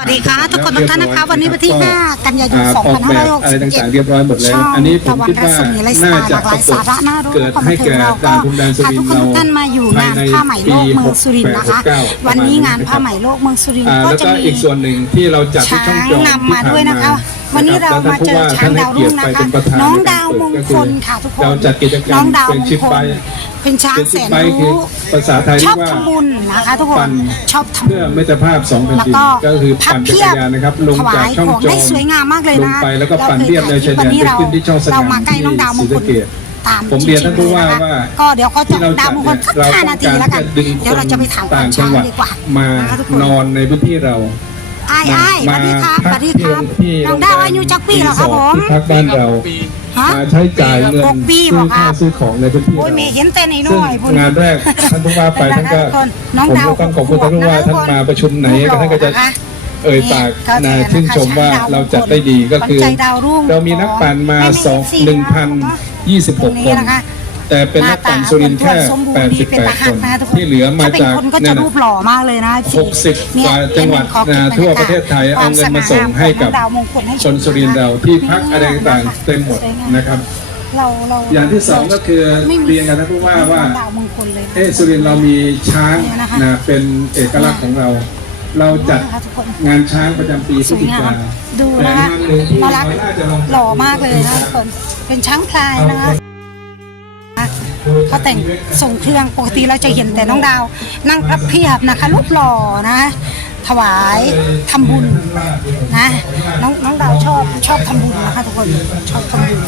สวัสดีค่ะทุกคนทุกท่านนะคะวันนี้วันที่ 5 กันยายนอ่าออกแบบอะไรต่างๆเรียบร้อยหมดแล้วช่องอันนี้ผมคิดว่าตะวันรัศมีไลฟ์สไตน่าล์หจะลากหลายสาระน่ารู้เกิดความให้บันเทิงแก่เราก็การทุนแดนสุพาริทุนกทคนร์ทุกท่านมาอยู่งานผ้าไหมโลกเมืองสุรินทร์นะคะ วันนี้งานผ้าไหมโลกเมืองสุรินทอ่าร์ก็แล้วจะก็มีอีกส่วนหนึ่งที่เราจัดที่ช้าช่องงจอมนำมาด้วยนะคะวันนี้เรามาเจอช้างดาวรุ่งนะคะ น้องดาวมงคลค่ะทุกคนเราจัดกิจกรรน้มองดาวเป็นมงชิปคไบล เป็นช้างเป็นแสชิปนไบคือรู้ภาษาไทยชเรีอยบกว่าทำบุญนะคะทุกคนปั่นชอบทำบุเพื่อญมิตรภาพสองแผ่นแล้วดินก็ก็คือพับปั่นจัเพีกยรบยานนะครับลงถวาจากยช่องของจอได้มสวยงามมากเลยลนะงไปแล้วก็ปั่นเรียบเลยชายแดนไปขึ้นที่ช่องสเรานามมาใกล้น้องดาวมที่งศรีคสะลเกษตามผมเรียนท่านผู้ว่าจริงๆว่าก็เดี๋ยวเขาจะที่เราดาจัวดมงคลเนี่ยสักเราห้าต้อนางทีการแล้วกันจะดึงเดี๋ยวเราจะไปถามต่างช้าจังงหวัดดีกว่ามานะคะทุกคนนอนในพื้นที่เราไอ้ไอ้สมาวัสดีครับสพัวัสดีที่ครับที่น้องดาวอายุจักปีเหรอครับผมที่พักบ้านเราฮะ มาใช้จ่ายเงินหกปีซื้บออกครัข้าบวซื้อของในพื้นที่โอ้ยเราเมย์เห็นแต่ในซึ่น้งอยพุ่นงานแรกท่านผู้ว่าไปท่านก็น้องผมดาวก็ต้องขอบคุณท่านผู้ว่าท่านมาประชุมไหนก็ท่านก็จะเอ่ยปากนาชื่นชมว่าเราจัดได้ดีก็คือ เรามีนักปั่นมาสองหนึ่งพันยี่สิบหกคน แต่เป็นนักปั่นสุรินทร์แค่แปดสิบแปดคนที่เหลือมาจากถ้เป็นคนก็จะเนี่ยรูปหล่อมากเลยนะหกสิบกว่าจังหวัดนะทั่วประเทศไทยเอาเงินมาส่งให้กับชนสุรินทร์เราที่พักอะไรต่างๆเต็มหมดนะครับเราเราอย่างที่สองก็คือไม่มีเรียนกันท่านผู้ว่าว่าดาวมงคลเลยเออสุรินทร์เรามีช้างเนี่ยนะคะนะเป็นเอกลักษณ์ของเรา เราจัดนะคะทุกคนงานช้างประจำปีพสฤศวยจิงากามดูแต่นะคะงานหนึ่งที่น่าเรารักน่าจะลองหล่อมากเลยนะทุกคนเป็นช้างพลายนะคะ เขาแต่งส่งเครื่องปกติเราจะเห็นแต่น้องดาว นั่งพับเพียบนะคะรูปหล่อนะ ถวายทำบุญนะน้องน้องดาวชอบชอบทำบุญนะคะทุกคนชอบทำบุญ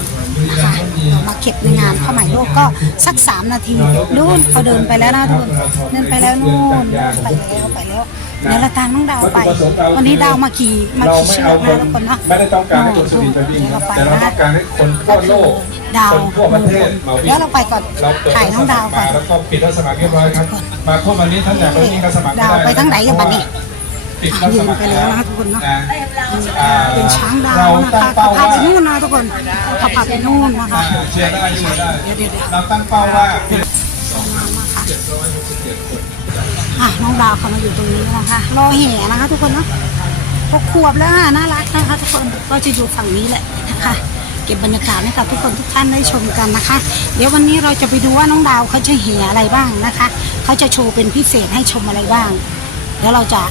นะคะเรามาเก็บในงานผ้าไหมโลกก็สักสามนาทีนู่นเขาเดินไปแล้วนะทุกคนเดินไปแล้วนู่นไปแล้วไปแล้วเดี๋ยวเราตามน้องดาวไป วันนี้ดาวมากี่มาเรากี่ไม่เชือเอากคนะนทุกคนเนาะไม่ได้ต้องการให้คนสุรินทร์ไปวิ่งเดี๋ยวเราไปแต่เรานะต้องการให้คนทั่วโลก ดาวคนทั่วประเทศมาวิ่งแล้วเราไปก่อนเราเปิดถ่ายน้องดาวก่อนมาแล้วก็ปิดรับสมัครเรียบร้อยครับ มาครบวันนี้ท่านอยากไปวิ่งก็สมัครดาวไปทั้งไหนกันบัดนี้ปิดรับสมัครยืนไปแล้วนะคะทุกคนเนอะอ่าเป็นช้างดาวเรานะตั้คะงเขาเป้าพาว่าไปนู่นนะทุกคนเขาพาไปนู่นนะคะเชียร์ได้ที่ไหนได้เดี๋ยวเดี๋ยวเดี๋ยวเราตั้งเป้าว่าสวยงามมากค่ะอะน้องดาวเขามาอยู่ตรงนี้นะคะรอแห่นะคะ ทุกคนเนาะหกขวบแล้วอะน่ารักนะคะ ทุกคนก็จะอยู่ฝั่งนี้แหละนะคะเก็บบรรยากาศให้กับทุกคนทุกท่านได้ชมกันนะคะ เดี๋ยววันนี้เราจะไปดูว่าน้องดาวเขาจะแห่อะไรบ้างนะคะ เขาจะโชว์เป็นพิเศษให้ชมอะไรบ้าง เดี๋ยวเราจะ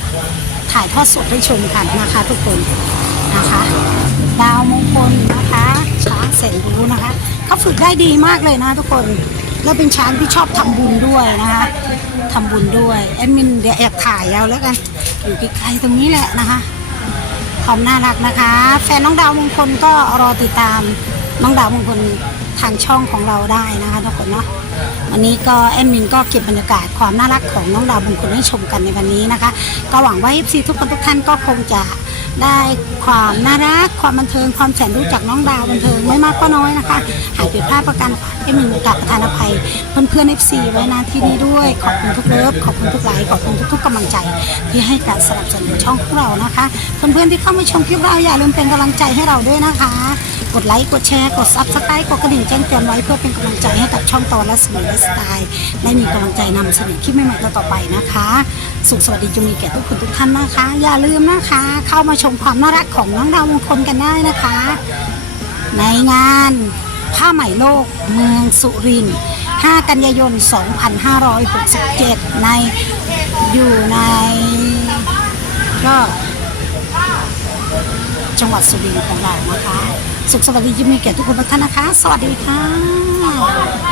ถ่ายทอดสดให้ชมกันนะคะ ทุกคนนะคะ ดาวมงคลนะคะช้างแสนรู้นะคะเขาฝึกได้ดีมากเลยนะทุกคนแล้วเป็นช้างที่ชอบทำบุญด้วยนะคะทำบุญด้วยแอดมินเดี๋ยวแอบถ่ายเอาแล้วกันอยู่ใกล้ๆตรงนี้แหละนะคะ ความน่ารักนะคะ แฟนน้องดาวมงคลก็รอติดตามน้องดาวมงคลทางช่องของเราได้นะคะทุกคนเนาะวันนี้ก็แอดมินก็เก็บบรรยากาศความน่ารักของน้องดาวมงคลให้ชมกันในวันนี้นะคะ ก็หวังว่า FC ทุกคนทุกท่านก็คงจะ ได้ความน่ารักความบันเทิงความแสนรู้จากน้องดาวบันเทิงไม่มากก็น้อยนะคะ หากผิดพลาดประการแอดมินกราบประทานอภัยเพื่อนเพื่อน FC ไว้นะที่นี้ด้วย ขอบคุณทุกเลิฟขอบคุณทุกไลค์ขอบคุณทุกๆกำลังใจ ที่ให้การสนับสนุนช่องของเรานะคะเพื่อนๆที่เข้ามาชมคลิปเราอย่าลืมเป็นกำลังใจให้เราด้วยนะคะ กดไลค์กดแชร์กดซับสไครต์กดกระดิ่งแจ้งเตือนไว้เพื่อเป็นกำลังใจให้กับช่องตอนและสมัยและสไตล์ได้มีกำลังใจนำเสนอคลิปใหม่ๆต่อไปนะคะ สุขสวัสดีจะมีแก่ทุกคนทุกท่านนะคะ อย่าลืมนะคะ เข้ามาชมความน่ารักของน้องดาวมงคลกันได้นะคะ ในงานผ้าไหม่โลกเมืองสุรินทร์ 5 กันยายน 2567 ในอยู่ในก็จังหวัดสุรินทร์ของเรานะคะ สุขสวัสดีจะมีแก่ทุกคนทุกท่านนะคะ สวัสดีค่ะ